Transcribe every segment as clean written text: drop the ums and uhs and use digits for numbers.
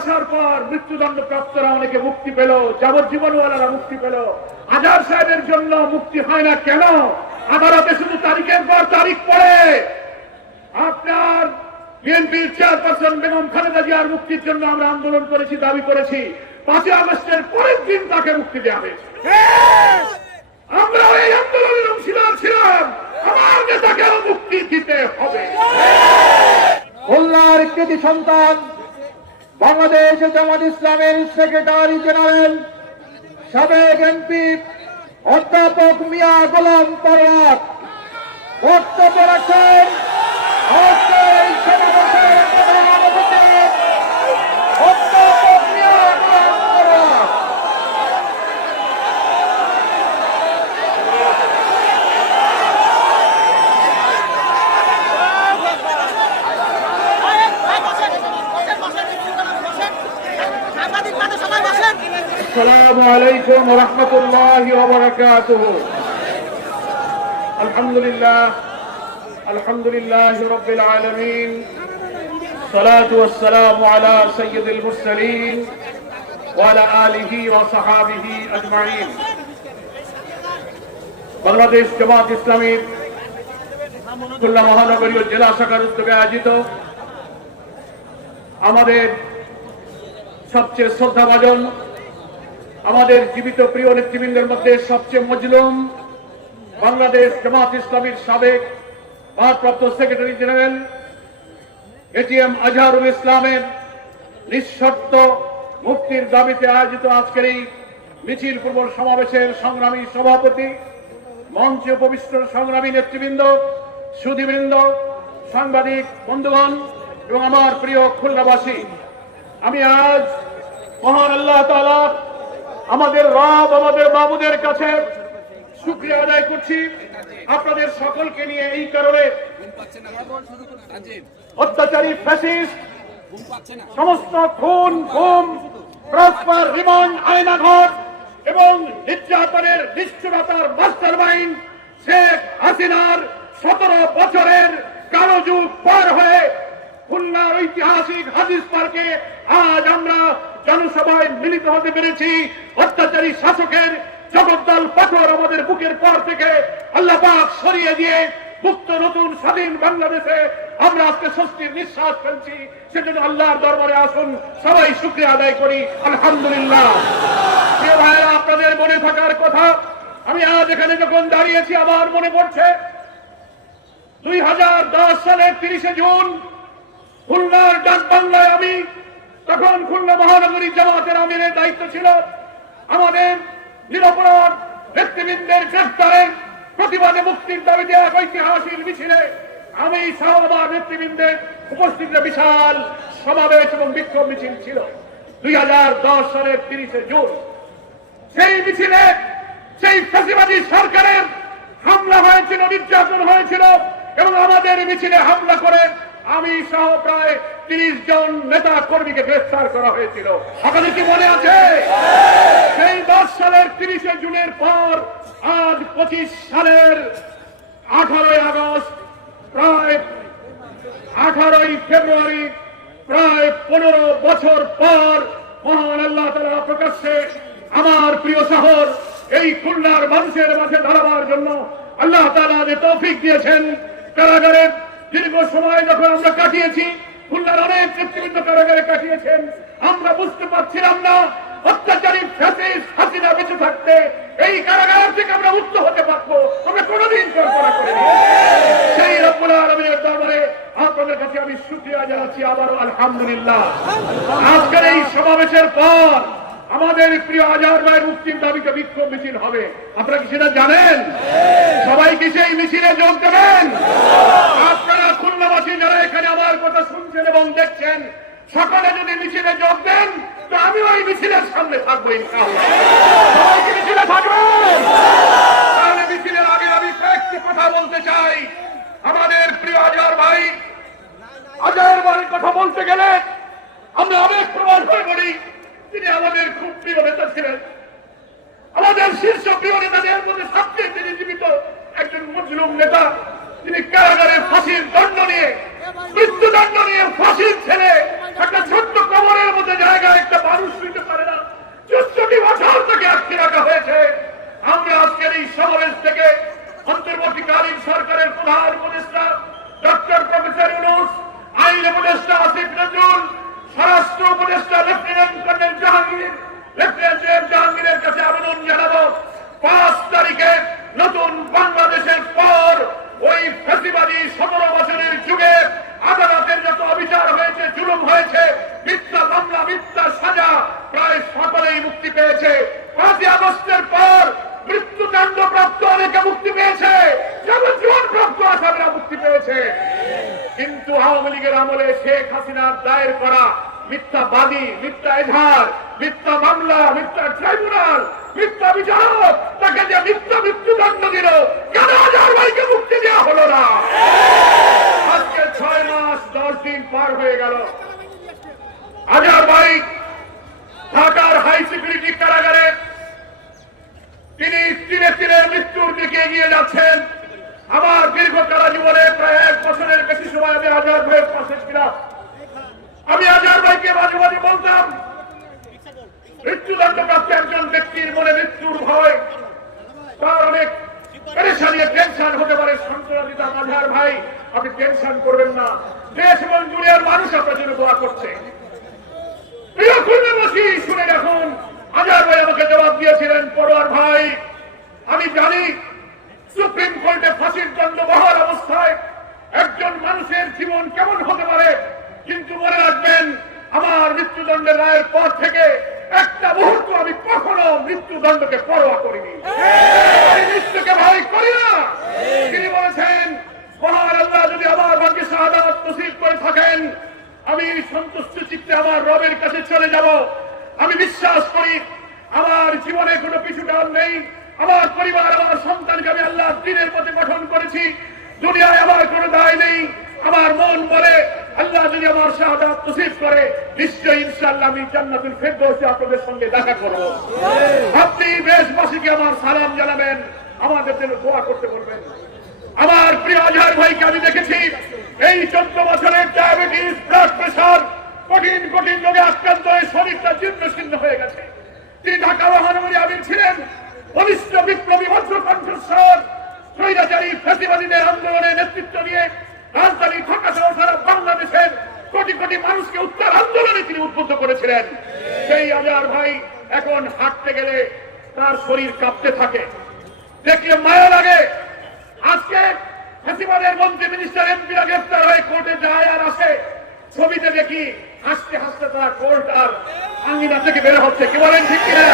আসার পর মৃত্যুদণ্ড প্রাপ্তরা অনেকে মুক্তি পেল, যাবজ্জীবনওয়ালারা মুক্তি পেল। আজহার সাহেবের জন্য মুক্তি হয় না কেন? আদালতে শুধু তারিখের পর তারিখ পড়ে। আপনার বিএনপির চেয়ারপারসন বেগম খালেদা জিয়ার মুক্তির জন্য আমরা আন্দোলন করেছি, দাবি করেছি। 5ই আগস্টের পরের দিন তাকে মুক্তি দেওয়া হয়েছে। আমরা এই আন্দোলনের অংশীদার ছিলাম। আমার নেতাকেও মুক্তি দিতে হবে। খুলনার কৃতি সন্তান বাংলাদেশ জামাত ইসলামের সেক্রেটারি জেনারেল সাবেক এমপি অধ্যাপক মিয়া গোলাম পরোয়ার বক্তব্য রাখেন। অধ্যাপক মিয়া গোলাম পরোয়ার। আসসালামু আলাইকুম ওয়া রাহমাতুল্লাহি ওয়া বারাকাতুহু। আলহামদুলিল্লাহি রাব্বিল আলামিন। সালাতু ওয়াস সালামু আলা সাইয়্যিদিল মুরসালিন ওয়া আলা আলিহি ওয়া সাহাবিহি আজমাইন। বাংলাদেশ জামাত ইসলামীর খুলনা মহানগরীয় জেলা শাখার উদ্যোগে আয়োজিত আমাদের সবচেয়ে শ্রদ্ধাভাজন, আমাদের জীবিত প্রিয় নেতৃবৃন্দের মধ্যে সবচেয়ে মজলুম বাংলাদেশ জামাত ইসলামীর সাবেক ভারপ্রাপ্ত সেক্রেটারি জেনারেল এটিএম আজহারুল ইসলামের নিঃশর্ত মুক্তির দাবিতে আয়োজিত আজকের এই মিছিল পূর্ব সমাবেশের সংগ্রামী সভাপতি, মঞ্চে উপবিষ্ট সংগ্রামী নেতৃবৃন্দ, সুধীবৃন্দ, সাংবাদিক বন্ধুগণ এবং আমার প্রিয় খুলনাবাসী, আমি আজ মহান আল্লাহ তাআলা আমাদের রব, আমাদের মাবুদের কাছে শুকরিয়া আদায় করছি আপনাদের সকলকে নিয়ে। এই কারণে অত্যাচারী ফ্যাসিস্ট সমস্ত খুন, গুম, ট্রান্সফার, রিমান্ড, আয়নাঘর এবং নির্যাতনের নিষ্ঠুরতার মাস্টারমাইন্ড শেখ হাসিনার 17 বছরের কালো যুগ পার হয়ে খুলনার ঐতিহাসিক হাদিস পার্কে আজ আমরা জনসভায় মিলিত হতে পেরেছি। অত্যাচারী শাসকের জগদ্দল পাথর আমাদের বুকের পর থেকে আল্লাহ পাক সরিয়ে দিয়ে মুক্ত নতুন স্বাধীন বাংলাদেশে আমরা আজকে স্বস্তির নিঃশ্বাস ফেলছি। সেজন্য আল্লাহর দরবারে আসুন সবাই শুকরিয়া আদায় করি, আলহামদুলিল্লাহ। প্রিয় ভাইরা, আপনাদের মনে থাকার কথা, আমি আজ এখানে যখন দাঁড়িয়েছি আমার মনে পড়ছে 2010 সালের 30শে জুন খুলনার ডাক বাংলায় আমি তখন খুলনা মহানগরী জামাতের আমিরের দায়িত্ব ছিল। আমাদের নিরপরাধ নেতৃবৃন্দের গ্রেফতারের প্রতিবাদে মুক্তির দাবিতে এক ঐতিহাসিক মিছিলে আমি সহ আমার নেতৃবৃন্দের উপস্থিতিতে বিশাল সমাবেশ এবং বিক্ষোভ মিছিল ছিল 2010 সালের 30শে জুন। সেই মিছিলে সেই ফ্যাসিবাদী সরকারের হামলা হয়েছিল, নির্যাতন হয়েছিল এবং আমাদের মিছিলে হামলা করে আমি সহ প্রায় 30 জন নেতা কর্মীকে গ্রেফতার করা হয়েছিল। আপনাদের কি মনে আছে? সেই 10 সালের 30শে জুনের পর আজ 25 সালের 18ই আগস্ট, প্রায় 18ই ফেব্রুয়ারি, প্রায় 15 বছর পর মহান আল্লাহ তাআলা প্রকাশ্যে আমার প্রিয় শহর এই খুলনার মানুষের মাঝে দাঁড়াবার জন্য আল্লাহ তাআলা যে তৌফিক দিয়েছেন। কারাগারে দীর্ঘ সময় যখন আমরা কাটিয়েছি, খুলনার অনেক নেতৃবৃন্দ কারাগারে কাটিয়েছেন, আমরা বুঝতে পারছিলাম না অত্যাচারী ফ্যাসিস্ট হাসিনা বেঁচে থাকতে এই কারাগার থেকে আমরা মুক্ত হতে পারবো। আমরা কোনোদিন কল্পনা করিনি। সেই রব্বুল আলামিনের দরবারে আপনাদের কাছে আমি শুকরিয়া জানাচ্ছি আবারও, আলহামদুলিল্লাহ। আজকের এই সমাবেশের পর আমাদের প্রিয় আজহার ভাইয়ের মুক্তির দাবিতে বিক্ষোভ মিছিল হবে। আপনারা কি সেটা জানেন? সবাই কি সেই মিছিলে যোগ দেবেন? আপনারা খুলনাবাসী যারা এখানে আমার কথা শুনছেন এবং দেখছেন, সকালে যদি মিছিলে যোগ দেন তো আমি ওই মিছিলের সামনে থাকবো ইনশাআল্লাহ। সবাই কি মিছিলে থাকবেন? তাহলে মিছিলের আগে আমি কয়েকটি কথা বলতে চাই। আমাদের প্রিয় আজহার ভাই, আজহার ভাইয়ের কথা বলতে গেলে আমরা আবেগ প্রবণ হয়ে পড়ি। তিনি আমাদের খুব প্রিয় নেতা ছিলেন। আমাদের শীর্ষ প্রিয় নেতাদের মধ্যে সবচেয়ে তিনি জীবিত একজন মজলুম নেতা। তিনি কারাগারে ফাঁসির দণ্ড নিয়ে, মৃত্যুদণ্ড নিয়ে ফাঁসির ছেলে একটা ছোট্ট কবরের মধ্যে জায়গা দায়ের করা মিথ্যা বাদী, মিথ্যা এজাহার, মিথ্যা মামলা, মিথ্যা ট্রাইব্যুনাল, মিথ্যা বিচারক তাকে যে মিথ্যা মৃত্যুদণ্ড দিল, কেন আজহার ভাইকে মুক্তি দেওয়া হলো না? আজকে 6 মাস 10 দিন পার হয়ে গেল। আজহার ভাই ঢাকার হাই সিকিউরিটি কারাগারে তিনি ধীরে ধীরে মৃত্যুর দিকে এগিয়ে যাচ্ছেন। আমার দীর্ঘ কারা জীবনে প্রায় 1 বছরের বেশি সময় আমি আজহার ভাইয়ের পাশে ছিলাম। আমি আজহার ভাইকে মাঝে মাঝে বলতাম, মৃত্যুদণ্ডপ্রাপ্ত একজন ব্যক্তির মনে মৃত্যুর ভয়, তার অনেক পেরেশানি, টেনশন হতে পারে। সান্ত্বনা দিতাম, আজহার ভাই আপনি টেনশন করবেন না, দেশ এবং দুনিয়ার মানুষ আপনার জন্য দোয়া করছে। প্রিয় খুলনাবাসী, শুনে রাখুন, আজহার ভাই আমাকে জবাব দিয়েছিলেন, পরোয়ার ভাই আমি জানি সুপ্রিম কোর্টে ফাঁসির দণ্ড বহাল অবস্থায় একজন মানুষের জীবন কেমন হতে পারে, কিন্তু মনে রাখবেন আমার মৃত্যুদণ্ডের রায়ের পর থেকে একটা মুহূর্ত আমি কখনো মৃত্যুদণ্ডকে পরোয়া করিনি, মৃত্যুকে ভয় করি না। তিনি বলেছেন, মহান আল্লাহ যদি আমার ভাগ্যে শাহাদাত নসিব করে থাকেন, আমি সন্তুষ্ট চিত্তে আমার রবের কাছে চলে যাব। আমি বিশ্বাস করি আমার জীবনে কোনো পিছুটান নেই। আমার পরিবার, আমার সন্তানকে আমি আল্লাহর দ্বীনের পথে গঠন করেছি। দুনিয়ায় আমার কোনো দায় নেই। আমার মন বলে আল্লাহ যদি আমার শাহাদাত নসিব করে, নিশ্চয়ই ইনশাআল্লাহ আমি জান্নাতুল ফেরদৌসে আপনাদের সঙ্গে দেখা করব। আপনি দেশবাসীকে আমার সালাম জানাবেন, আমাদের জন্য দোয়া করতে বলবেন। আমার প্রিয় আজহার ভাইকে আমি দেখেছি এই 14 বছরের ডায়াবেটিস, ব্লাড প্রেশার, কঠিন কঠিন রোগে আক্রান্ত হয়ে শরীরটা জীর্ণ শীর্ণ হয়ে গেছে। তিনি ঢাকা মহানগরী আমির ছিলেন। বলিষ্ঠ বিপ্লবী ভদ্র কণ্ঠস্বর, স্বৈরাচারী ফ্যাসিবাদীদের আন্দোলনের নেতৃত্ব নিয়ে রাজধানী ঢাকা সহ সারা বাংলাদেশের কোটি কোটি মানুষকে উত্তর আন্দোলনে তিনি উদ্বুদ্ধ করেছিলেন। সেই আজহার ভাই এখন হাঁটতে গেলে তার শরীর কাঁপতে থাকে, দেখলে মায়া লাগে। আজকে ফ্যাসিবাদের মন্ত্রী, মিনিস্টার, এমপিরা গ্রেফতার হয়ে কোর্টে যায় আর আসে, ছবিতে দেখি হাসতে হাসতে তার কোর্ট আর আঙ্গিনা থেকে বের হচ্ছে। কি বলেন, ঠিক কিনা?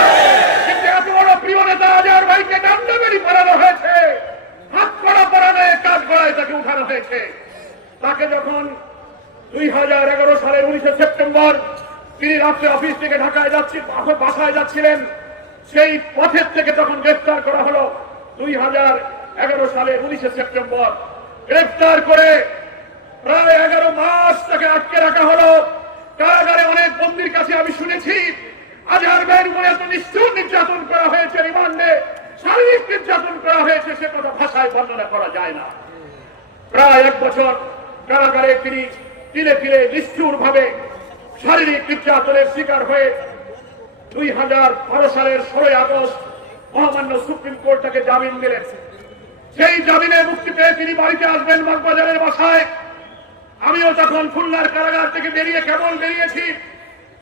কিন্তু এত বড় প্রিয় নেতা আজহার ভাইকে ডান্ডাবেড়ি পরানো হয়েছে, হাত কড়া পরানো, কাজ করায় তাকে উঠানো হয়েছে। তাকে যখন 2011 সালের 19 সেপ্টেম্বর তিনি রাত্রে অফিস থেকে ঢাকায় বাসায় যাচ্ছিলেন, সেই পথের থেকে তখন গ্রেফতার করা হলো। 2011 সালের 19 সেপ্টেম্বর গ্রেফতার করে প্রায় 11 মাস তাকে আটকে রাখা হলো কারাগারে। অনেক বন্দীর কাছে আমি শুনেছি আজহার ভাইয়ের উপরে এত নিষ্ঠুর নির্যাতন করা হয়েছে, রিমান্ডে শারীরিক নির্যাতন করা হয়েছে, সে কথা ভাষায় বর্ণনা করা যায় না। প্রায় 1 বছর কারাগারে তিনি তিলে তিলে নিষ্ঠুর ভাবে শারীরিক নির্যাতনের শিকার হয়ে 2012 সালের 16 আগস্ট মহামান্য সুপ্রিম কোর্ট তাকে জামিন দিলেন। সেই জামিনে মুক্তি পেয়ে তিনি বাড়িতে আসবেন বাগবাজারের বাসায়। আমিও তখন খুলনার কারাগার থেকে বেরিয়ে কেবল বেরিয়েছি,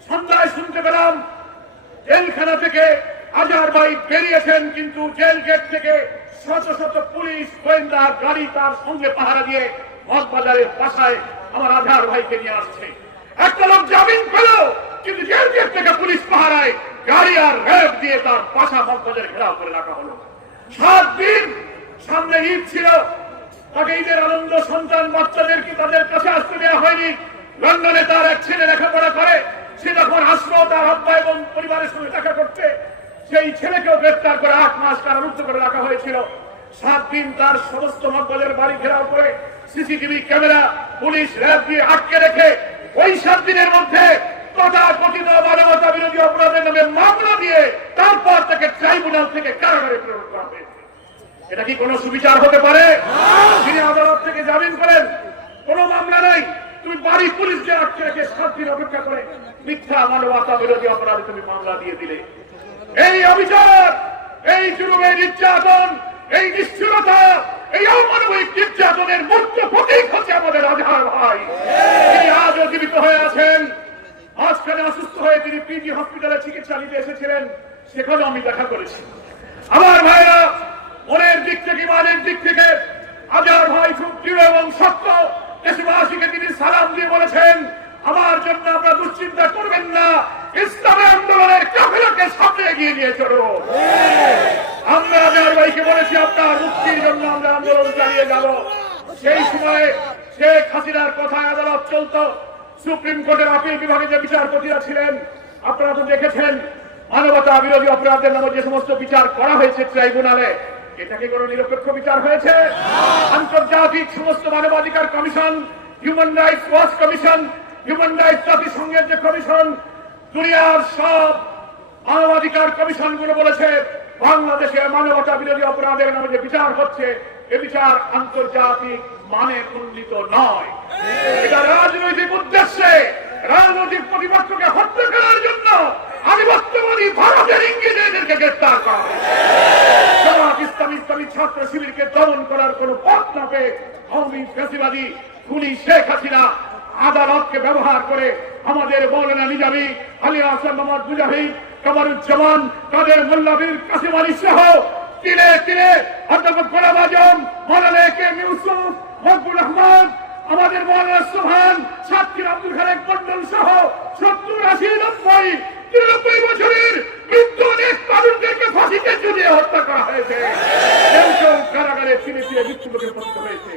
সন্ধ্যায় শুনতে পেলাম জেলখানা থেকে আজহার ভাই বেরিয়েছেন, কিন্তু জেল গেট থেকে শত শত পুলিশ গোয়েন্দা গাড়ি তার সঙ্গে পাহারা দিয়ে বাগবাজারের বাসায় আমার আজহার ভাইকে নিয়ে আসছে। একটা লোক জামিন পেল, কিন্তু জেল গেট থেকে পুলিশ পাহারায় গাড়ি আর র্যাব দিয়ে তার বাসা বাগবাজারে ঘেরাও করে রাখা হলো। 7 দিন, সামনে ঈদ ছিল, তাকে ঈদের আনন্দ, সন্তান বাচ্চাদেরকে তাদের কাছে আসতে দেওয়া হয়নি। লন্ডনে তার এক ছেলে লেখাপড়া করে, সে যখন আসলো তার আব্বা এবং পরিবারের সঙ্গে দেখা করতে, সেই ছেলেকেও গ্রেফতার করে 8 মাস কারারুদ্ধ করে রাখা হয়েছিল। 7 দিন তার সমস্ত মগবাজার বাড়ি ঘেরাও করে সিসিটিভি ক্যামেরা, পুলিশ, র্যাব দিয়ে আটকে রেখে ওই 7 দিনের মধ্যে তথাকথিত মানবতা বিরোধী অপরাধের নামে মামলা দিয়ে তারপর তাকে ট্রাইব্যুনাল থেকে কারাগারে প্রেরণ করা হয়েছে। এটা কি কোনো সুবিচার হতে পারে? তিনি আদালত থেকে জামিন করেন, কোন মামলা নাই, তুমি বাড়ি পুলিশকে আটকে রেখে 7 দিন অপেক্ষা করে মিথ্যা মানবতা বিরোধী অপরাধে তুমি মামলা দিয়ে দিলে। এই অবিচার, এই জুলুমের নির্যাতন, এই নিষ্ঠুরতা, এই অমানবিক নির্যাতনের মূর্ত প্রতীক হচ্ছে আমাদের আজহার ভাই। তিনি আজও জীবিত হয়ে আছেন। মাঝখানে অসুস্থ হয়ে তিনি পিজি হসপিটালে চিকিৎসা নিতে এসেছিলেন, সেখানেও আমি দেখা করেছি। আমার ভাইরা, মনের দিক থেকে, ইমানের দিক থেকে আজহার ভাই খুব দৃঢ় এবং শক্ত। দেশবাসীকে তিনি সালাম দিয়ে বলেছেন, আমার জন্য আপনারা দুশ্চিন্তা করবেন না, ইসলামী আন্দোলনের কাফেলাকে সামনে এগিয়ে নিয়ে চলো। আমরা আজহার ভাইকে বলেছি আপনার মুক্তির জন্য আমরা আন্দোলন চালিয়ে যাব। সেই সময়ে শেখ হাসিনার কথায় আদালত চলত, সুপ্রিম কোর্টের আপিল বিভাগে যে বিচারপতিরা ছিলেন, আপনারা তো দেখেছেন মানবতা বিরোধী অপরাধের নামে যে সমস্ত বিচার করা হয়েছে ট্রাইব্যুনালে, এটা কি কোনো নিরপেক্ষ বিচার হয়েছে? আন্তর্জাতিক সমস্ত মানবাধিকার commission, human rights watch commission, human rights জাতিসংঘের যে কমিশন, দুনিয়ার সব মানবাধিকার কমিশনগুলো বলেছে বাংলাদেশে মানবতা বিরোধী অপরাধের নামে যে বিচার হচ্ছে এ বিচার আন্তর্জাতিক মানে উন্নীত নয়। এটা রাজনৈতিক উদ্দেশ্যে রাজনৈতিক প্রতিপক্ষকে হত্যা করার জন্য আধিপত্যবাদী ভারতের ইঙ্গিতে এদেরকে গ্রেফতার করা হয়েছে। জামাত ইসলামী ছাত্র শিবিরকে দমন করার কোন পথ না পেয়ে আওয়ামী ফ্যাসিবাদী খুনি শেখ হাসিনা আদালতকে ব্যবহার করে আমাদের মৌলানা নিজামী, আলী আহসান মোহাম্মদ মুজাহিদ, কামারুজ্জামান, কাদের মোল্লা, বীর কাসিম আলী সহ তিলে তিলে অধ্যাপক গোলাম আজম, মৌলানা কে এম ইউসুফ, মকবুল আহমদ, আমাদের মৌলানা সুবহান, সাক্ষীর আব্দুল খালেক মন্ডল সহ 70, 80, 90, 93 বছরের বৃদ্ধ অনেক তাদেরকে ফাঁসিতে ঝুলিয়ে হত্যা করা হয়েছে। কেউ কেউ কারাগারে ফিরে ফিরে মৃত্যুমুখে পতিত হয়েছে।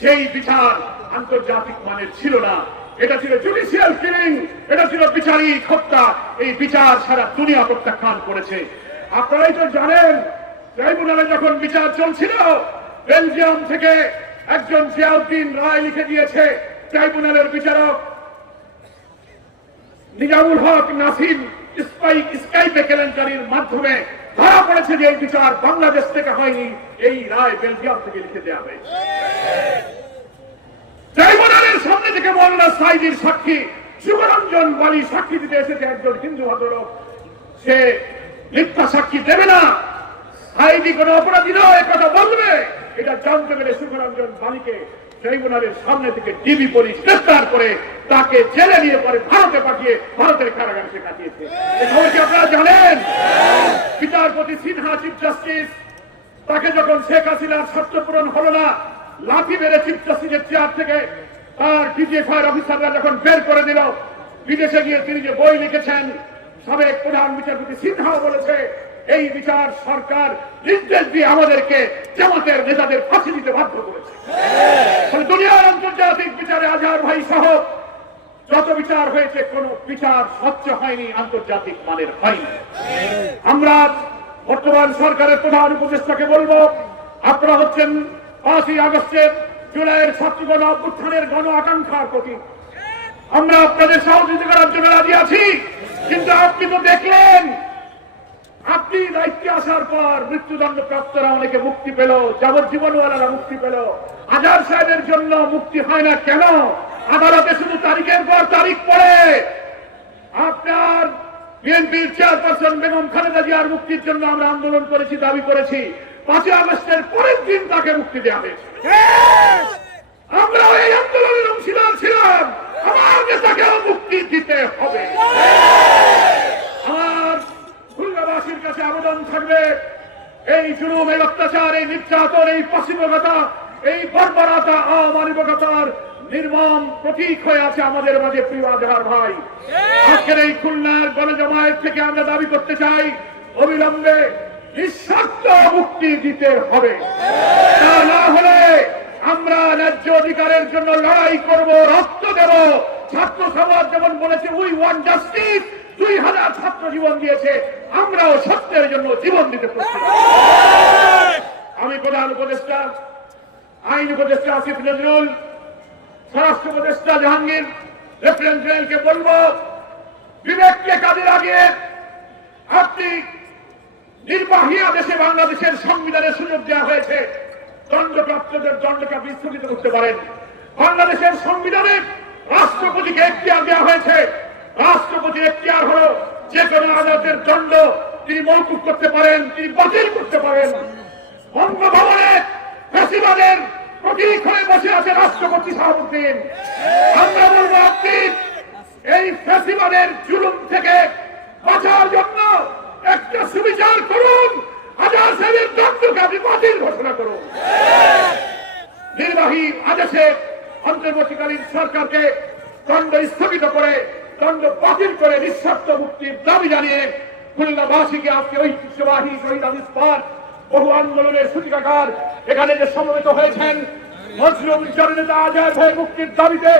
সেই বিচার আন্তর্জাতিক মানের ছিল না, এটা ছিল জুডিশিয়াল কিলিং, এটা ছিল বিচারিক হত্যা। এই বিচার সারা দুনিয়া প্রত্যাখ্যান করেছে। আপনারাই তো জানেন, ট্রাইব্যুনালে যখন বিচার চলছিল, বেলজিয়াম থেকে একজন জিয়াউদ্দিন রায় লিখে দিয়েছে ট্রাইব্যুনালের বিচারক নিজামুল হক নাসিম স্কাইপে কেলেঙ্কারির মাধ্যমে ধরা পড়েছে যে এই বিচার বাংলাদেশ থেকে হয়নি, এই রায় বেলজিয়াম থেকে লিখে দেওয়া হয়েছে। ট্রাইব্যুনালের সামনে থেকে মৌলানা সাইদির সাক্ষী শিবরঞ্জন বালি সাক্ষী দিতে এসেছে একজন হিন্দু ভদ্রলোক, সে মিথ্যা সাক্ষী দেবে না, সাইদি কোন অপরাধী নয় কথা বলবে, এটা জানতে পেরে শিবরঞ্জন বালিকে ট্রাইব্যুনালের সামনে থেকে ডিবি পুলিশ গ্রেফতার করে তাকে জেলে নিয়ে পরে ভারতে পাঠিয়ে ভারতের কারাগারে সে কাটিয়েছে। এই খবর কি আপনারা জানেন? বিচারপতি সিনহা, চিফ জাস্টিস, তাকে যখন শেখ হাসিনার শর্ত পূরণ হলো না, লাঠি মেরে চিফ জাস্টিসের চেয়ার থেকে তার ডিজিএফআই অফিসাররা যখন বের করে দিল, বিদেশে গিয়ে তিনি যে বই লিখেছেন, সাবেক প্রধান বিচারপতি সিনহাও বলেছে এই বিচার সরকার নির্দেশ দিয়ে আমাদেরকে জামাতের নেতাদের ফাঁসি দিতে বাধ্য করেছে। দুনিয়ার আন্তর্জাতিক বিচারে আজহার ভাই সহ যত বিচার হয়েছে কোন বিচার স্বচ্ছ হয়নি, আন্তর্জাতিক মানের হয়নি। আমরা বর্তমান সরকারের প্রধান উপদেষ্টাকে বলবো, আপনারা হচ্ছেন 5ই আগস্টের জুলাইয়ের ছাত্র গণ অভ্যুত্থানের গণ আকাঙ্ক্ষার প্রতীক। আমরা আপনাদের সহযোগিতা করার জন্য রাজি আছি, কিন্তু আপনি তো দেখলেন, আপনি দায়িত্বে আসার পর মৃত্যুদণ্ড প্রাপ্তরা অনেকে মুক্তি পেল, যাবজ্জীবনওয়ালারা মুক্তি পেল, আজহার সাহেবের জন্য মুক্তি হয় না কেন? আদালতে শুধু তারিখের পর তারিখ পড়ে। আপনার বিএনপির চেয়ারপারসন বেগম খালেদা জিয়ার মুক্তির জন্য আমরা আন্দোলন করেছি, দাবি করেছি, 5ই আগস্টের পরের দিন তাকে মুক্তি দেওয়া হয়েছে। আমরা এই আন্দোলনের অংশীদার ছিলাম, আমার নেতাকেও মুক্তি দিতে হবে। আমার খুলনাবাসীর কাছে আবেদন থাকবে, এই জুলুম, এই অত্যাচার, এই নির্যাতন, এই পশ্চিমবঙ্গতা, এই বর্বরতা, অমানবিকতার নির্মম প্রতীক হয়ে আছে আমাদের মাঝে প্রিয় আজহার ভাই। আজকের এই খুলনার গণজমায়েত থেকে আমরা দাবি করতে চাই, অবিলম্বে নিঃশর্ত মুক্তি দিতে হবে। তা না হলে আমরা ন্যায্য অধিকারের জন্য লড়াই করব, রক্ত দেব। ছাত্র সমাজ যেমন বলেছে উই ওয়ান্ট জাস্টিস, 2000 ছাত্র জীবন দিয়েছে, আমরাও সত্যের জন্য জীবন দিতে প্রস্তুত। আমি প্রধান উপদেষ্টা, আইন উপদেষ্টা আসিফ নজরুল, স্বরাষ্ট্র উপদেষ্টা জাহাঙ্গীর, লেফটেন্যান্ট জেনারেলকে বলবো, বিবেককে কাজে লাগিয়ে আপনি নির্বাহী আদেশে বাংলাদেশের সংবিধানের সুযোগ দেওয়া হয়েছে, দণ্ডপ্রাপ্তদের দণ্ডকে আপনি স্থগিত করতে পারেন। বাংলাদেশের সংবিধানে রাষ্ট্রপতিকে এখতিয়ার দেওয়া হয়েছে, রাষ্ট্রপতির এখতিয়ার হল যে কোনো আদালতের দণ্ড তিনি মওকুফ করতে পারেন, তিনি বাতিল করতে পারেন। বঙ্গভবনে ফ্যাসিবাদের প্রতীক হয়ে বসে আছে রাষ্ট্রপতি শাহাবুদ্দিন। আমরা বলবো, আপনি এই ফ্যাসিবাদের জুলুম থেকে বাঁচার জন্য একটা সুবিচার করুন, আজহার সাহেবের দণ্ডকে আপনি বাতিল ঘোষণা করুন। নির্বাহী আদেশে অন্তর্বর্তীকালীন সরকারকে দণ্ড স্থগিত করে, দণ্ড বাতিল করে নিঃশর্ত মুক্তির দাবি জানিয়ে খুলনাবাসীকে আজকে ঐতিহ্যবাহী শহীদ আদিস পার্ক বহু আন্দোলনের সূতিকাগার এখানে যে সমবেত হয়েছেন মজলুম জননেতা আজহার ভাই মুক্তির দাবিতে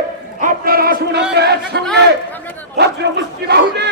আপনারা আসুন আমরা একসঙ্গে বজ্র মুষ্টি বাহুতে